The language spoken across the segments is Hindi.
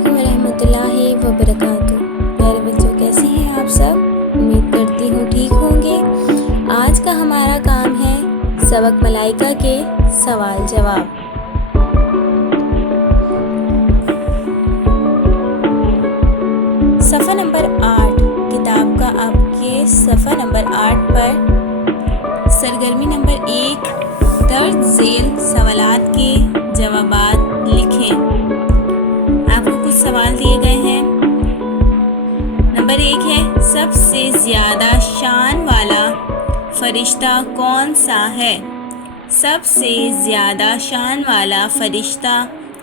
अस्सलामुअलैकुम वरहमतुल्लाहि वबरकातुहू। प्यारे बच्चों, कैसे हैं आप सब? उम्मीद करती हूँ ठीक होंगे। आज का हमारा काम है सबक मलाइका के सवाल जवाब। सफ़ा नंबर 8 किताब का आपके सफ़ा नंबर 8 पर सरगर्मी नंबर 1 दर्ज झेल सवालात के जवाबात लिखें। आपको कुछ सवाल दिए गए हैं। नंबर 1 है, सबसे ज़्यादा शान वाला फरिश्ता कौन सा है? सबसे ज़्यादा शान वाला फरिश्ता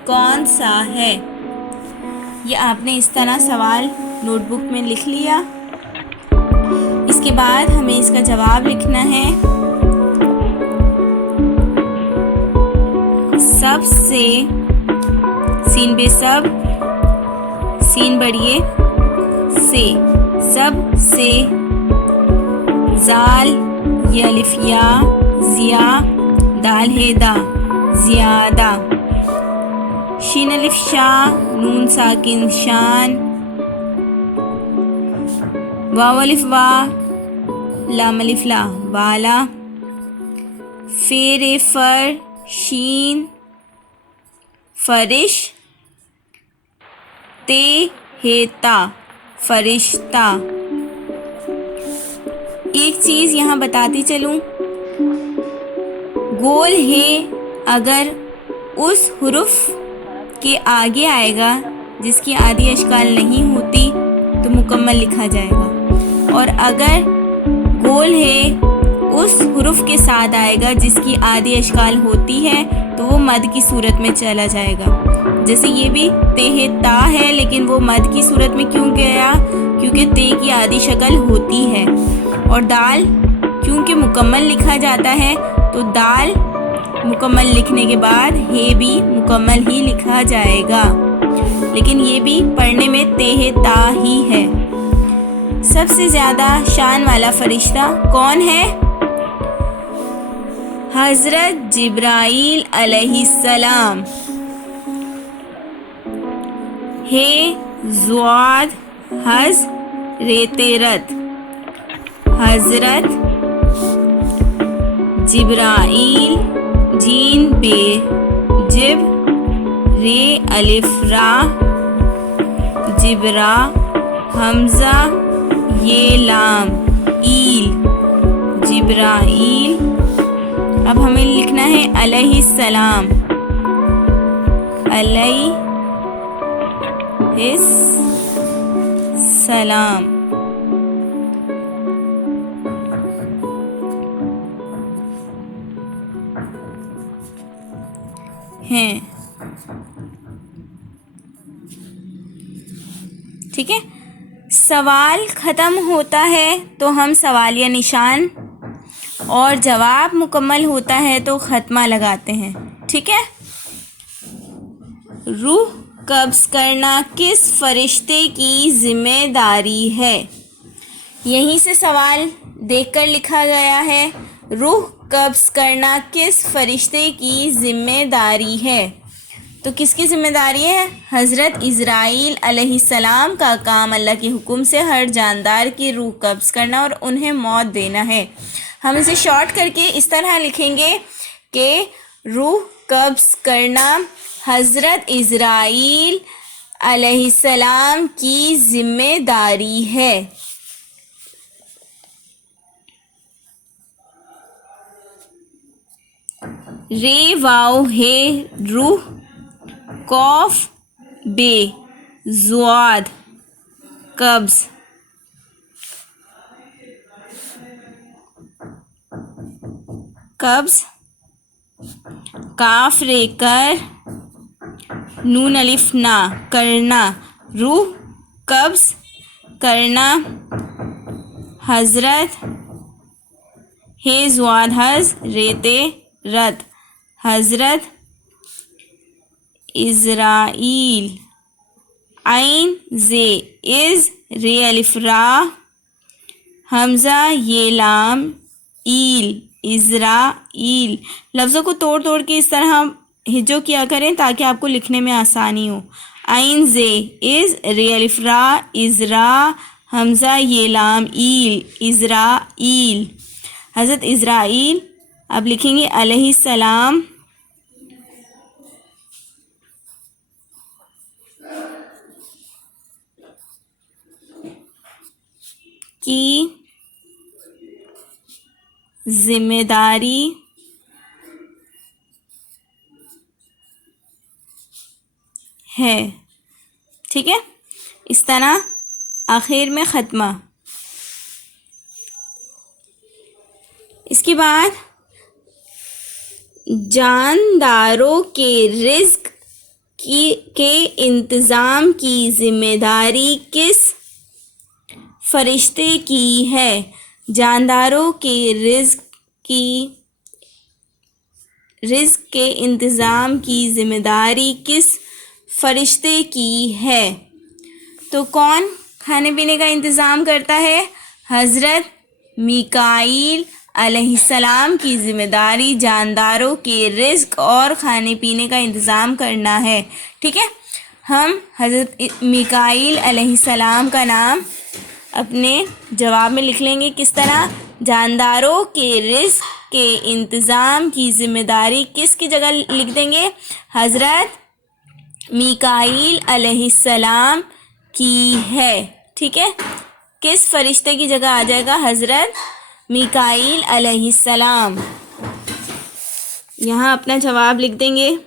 कौन सा है? ये आपने इस तरह सवाल नोटबुक में लिख लिया। इसके बाद हमें इसका जवाब लिखना है। सबसे सीन बे सब, सीन बढ़िए से, सबसे, जाल यलिफ या जिया, दाल है दा, ज़्यादा, शीन अलिफ शा, नून साकिन शान, वाव अलिफ वा, लाम अलिफ ला, वाला, फेर फर, शीन फरिश, ते हेता फरिश्ता। एक चीज़ यहाँ बताती चलूँ, गोल है अगर उस हुरुफ के आगे आएगा जिसकी आदि अशकाल नहीं होती तो मुकम्मल लिखा जाएगा, और अगर गोल है उस हुरुफ के साथ आएगा जिसकी आदि अशकाल होती है तो वो मद की सूरत में चला जाएगा। जैसे ये भी ते ता है, लेकिन वो मद की सूरत में क्यों गया? क्योंकि ते की आदि शक्ल होती है। और दाल क्योंकि मुकम्मल लिखा जाता है तो दाल मुकम्मल लिखने के बाद हे भी मुकम्मल ही लिखा जाएगा, लेकिन ये भी पढ़ने में ते ता ही है। सबसे ज़्यादा शान वाला फरिश्ता कौन है? हज़रत जिब्राईल अलैहिस्सलाम। हे ज़्वाद हज़ रेतेरत, हज़रत जिब्राईल, जीन बे जिब, रे अलिफ रा, जिब्रा, हमज़ा ये लाम, ईल, जिब्राईल। अब हमें लिखना है अलैहिस्सलाम, अलैहिस्सलाम। हैं, ठीक है। सवाल ख़त्म होता है तो हम सवालिया निशान, और जवाब मुकम्मल होता है तो ख़त्मा लगाते हैं, ठीक है। रूह कब्ज़ करना किस फरिश्ते की ज़िम्मेदारी है? यहीं से सवाल देखकर लिखा गया है। रूह कब्ज़ करना किस फरिश्ते की ज़िम्मेदारी है? तो किसकी ज़िम्मेदारी है? हज़रत इज़राइल अलैहिस्सलाम का काम अल्लाह के हुक्म से हर जानदार की रूह कब्ज़ करना और उन्हें मौत देना है। हम इसे शॉर्ट करके इस तरह लिखेंगे कि रूह कब्ज़ करना हज़रत इज़राइल अलैहिस्सलाम की ज़िम्मेदारी है। रे वाव है रूह, कौफ बे ज़्वाद कब्ज़, कब्ज़, काफ रे कर, नून अलिफ ना, करना, रूह कब्ज़ करना, हज़रत हे ज़्वाद हज़ रेते रत, हज़रत इज़राइल, आइन जे इज़, रे अलिफ रा, हमज़ा ये लाम, ईल, इज़राइल। लफ्ज़ों को तोड़ तोड़ के इस तरह हिज्जों किया करें ताकि आपको लिखने में आसानी हो। आइन जे इज, रे अलिफ रा इजरा, हमजा ये लाम ईल इजराइल, हज़रत इजराइल। अब लिखेंगे अलैहिस्सलाम की जिम्मेदारी है। ठीक है, इस तरह आखिर में ख़त्मा। इसके बाद जानदारों के रिज़्क के इंतज़ाम की जिम्मेदारी किस फरिश्ते की है? जानदारों के रिज़्क के इंतज़ाम की जिम्मेदारी किस फरिश्ते की है? तो कौन खाने पीने का इंतज़ाम करता है? हज़रत मिकाईल अलैहिस्सलाम की ज़िम्मेदारी जानदारों के रिज़्क और खाने पीने का इंतज़ाम करना है। ठीक है, हम हज़रत मिकाईल अलैहिस्सलाम का नाम अपने जवाब में लिख लेंगे। किस तरह? जानदारों के रिज़्क के इंतज़ाम की ज़िम्मेदारी किसकी जगह लिख देंगे? हज़रत मिकाईल अलैहिस्सलाम की है। ठीक है, किस फरिश्ते की जगह आ जाएगा? हज़रत मिकाईल अलैहिस्सलाम। यहाँ अपना जवाब लिख देंगे।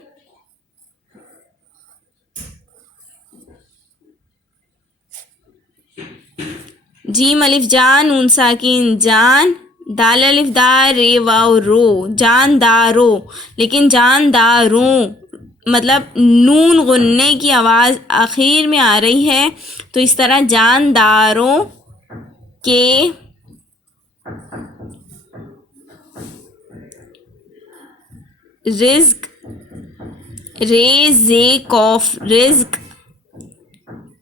जीम अलिफ जान नून साकिन जान, दाल अलिफ दार रे वाव रो, जानदारो। लेकिन जानदारों मतलब नून गुन्ने की आवाज़ आखिर में आ रही है, तो इस तरह जानदारों के रिज़्क, रे जे कौफ रिज़्क,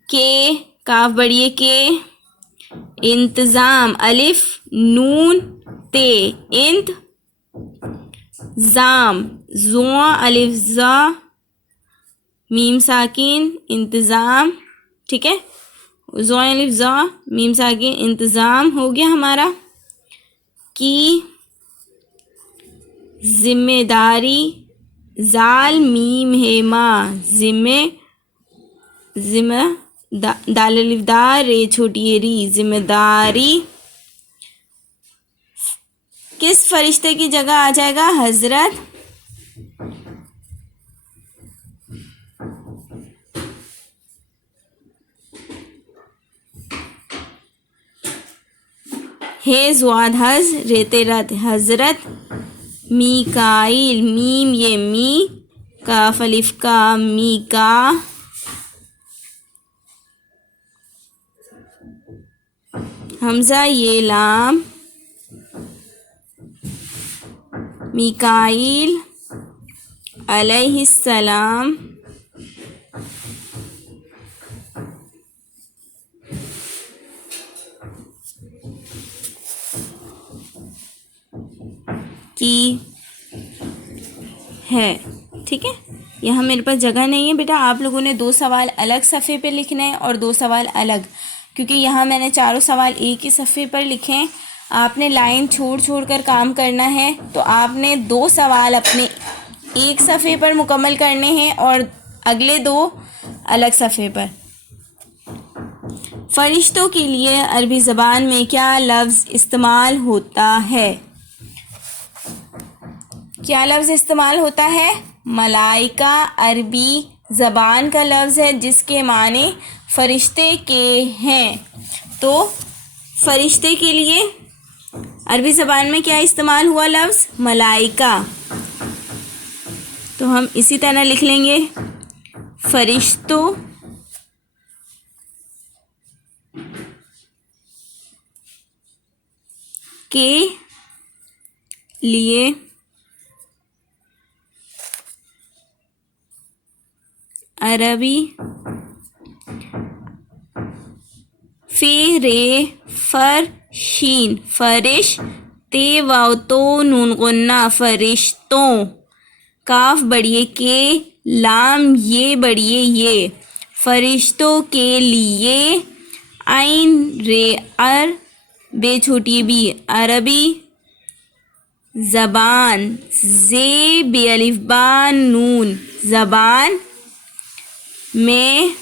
के काफ बढ़िए के, इंतज़ाम अलिफ नून ते इंत, जाम जुआ अलिफ जा मीम साकिन इंतज़ाम। ठीक है, जुआ अलिफ जा मीम साकिन इंतज़ाम हो गया हमारा। की जिम्मेदारी जाल मीम है माँ, जिम्मे दाल अलिफ दार रे छोटी री, जिम्मेदारी किस फरिश्ते की जगह आ जाएगा? हज़रत हे ज़्वाद हज रेते रत, हज़रत मिकाईल मीम ये मी, काफ अलिफ का मी का, हमज़ा ये लाम मिकाईल अलैहिस्सलाम की है। ठीक है, यहाँ मेरे पास जगह नहीं है बेटा, आप लोगों ने 2 सवाल अलग सफ़े पे लिखने हैं और 2 सवाल अलग, क्योंकि यहाँ मैंने चारों सवाल एक ही सफ़े पर लिखे हैं। आपने लाइन छोड़ छोड़ कर काम करना है, तो आपने 2 सवाल अपने एक सफ़े पर मुकम्मल करने हैं और अगले 2 अलग सफ़े पर। फरिश्तों के लिए अरबी ज़बान में क्या लफ्ज़ इस्तेमाल होता है? क्या लफ्ज़ इस्तेमाल होता है? मलाइका अरबी ज़बान का लफ्ज़ है जिसके माने फरिश्ते के हैं। तो फरिश्ते के लिए अरबी ज़बान में क्या इस्तेमाल हुआ लफ्ज़? मलाइका। तो हम इसी तरह लिख लेंगे, फरिश्तों के लिए अरबी फे रे फर शीन फरिश, ते वाव तो नून गुन्ना फरिश्तों, काफ बढ़िए के, लाम ये बढ़िए ये, फरिश्तों के लिए, आइन रे अर बे छोटी बी अरबी ज़बान, जे बे अलिफ बा नून ज़बान में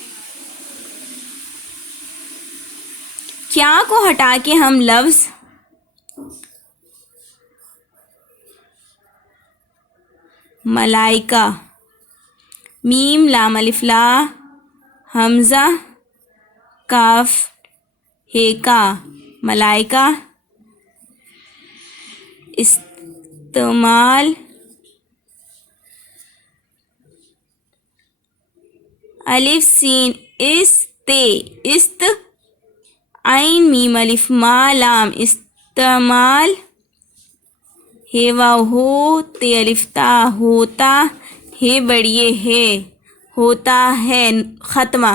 क्या को हटा के हम लफ्ज़ मलाइका, मीम लाम अलिफ ला हमज़ा काफ हेका मलाइका इस्तेमाल अलिफ सीन इस्त आइन मीम अलिफ मा लाम इस्तेमाल हेवा हो ते अलिफ्ता होता हे बढ़िए है होता है ख़त्मा।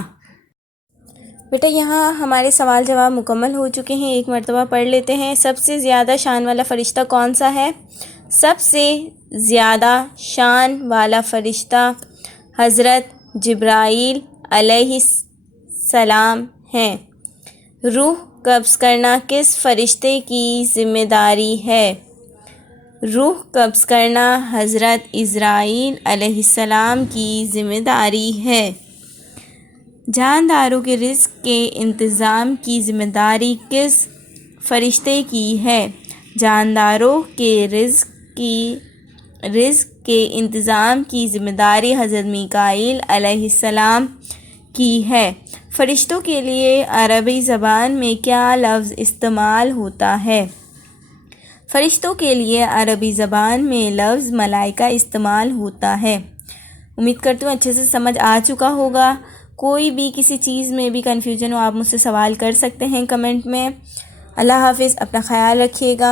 बेटा यहाँ हमारे सवाल जवाब मुकम्मल हो चुके हैं, एक मरतबा पढ़ लेते हैं। सबसे ज़्यादा शान वाला फ़रिश्ता कौन सा है? सबसे ज़्यादा शान वाला फ़रिश्ता हज़रत जिब्राईल अलैहिस्सलाम हैं। रूह कब्ज़ करना किस फ़रिश्ते की ज़िम्मेदारी है? रूह कब्ज़ करना हज़रत इज़राईल अलैहिस्सलाम की ज़िम्मेदारी है। जानदारों के रिज़्क़ के इंतज़ाम की ज़िम्मेदारी किस फ़रिश्ते की है? जानदारों के रिज़्क़ के इंतज़ाम की ज़िम्मेदारी हज़रत मीकाईल अलैहिस्सलाम की है। फ़रिश्तों के लिए अरबी ज़बान में क्या लफ्ज़ इस्तेमाल होता है? फ़रिश्तों के लिए अरबी ज़बान में लफ्ज़ मलाइका इस्तेमाल होता है। उम्मीद करती हूँ अच्छे से समझ आ चुका होगा। कोई भी किसी चीज़ में भी कन्फ्यूजन हो आप मुझसे सवाल कर सकते हैं कमेंट में। अल्लाह हाफ़िज़, अपना ख़याल रखिएगा।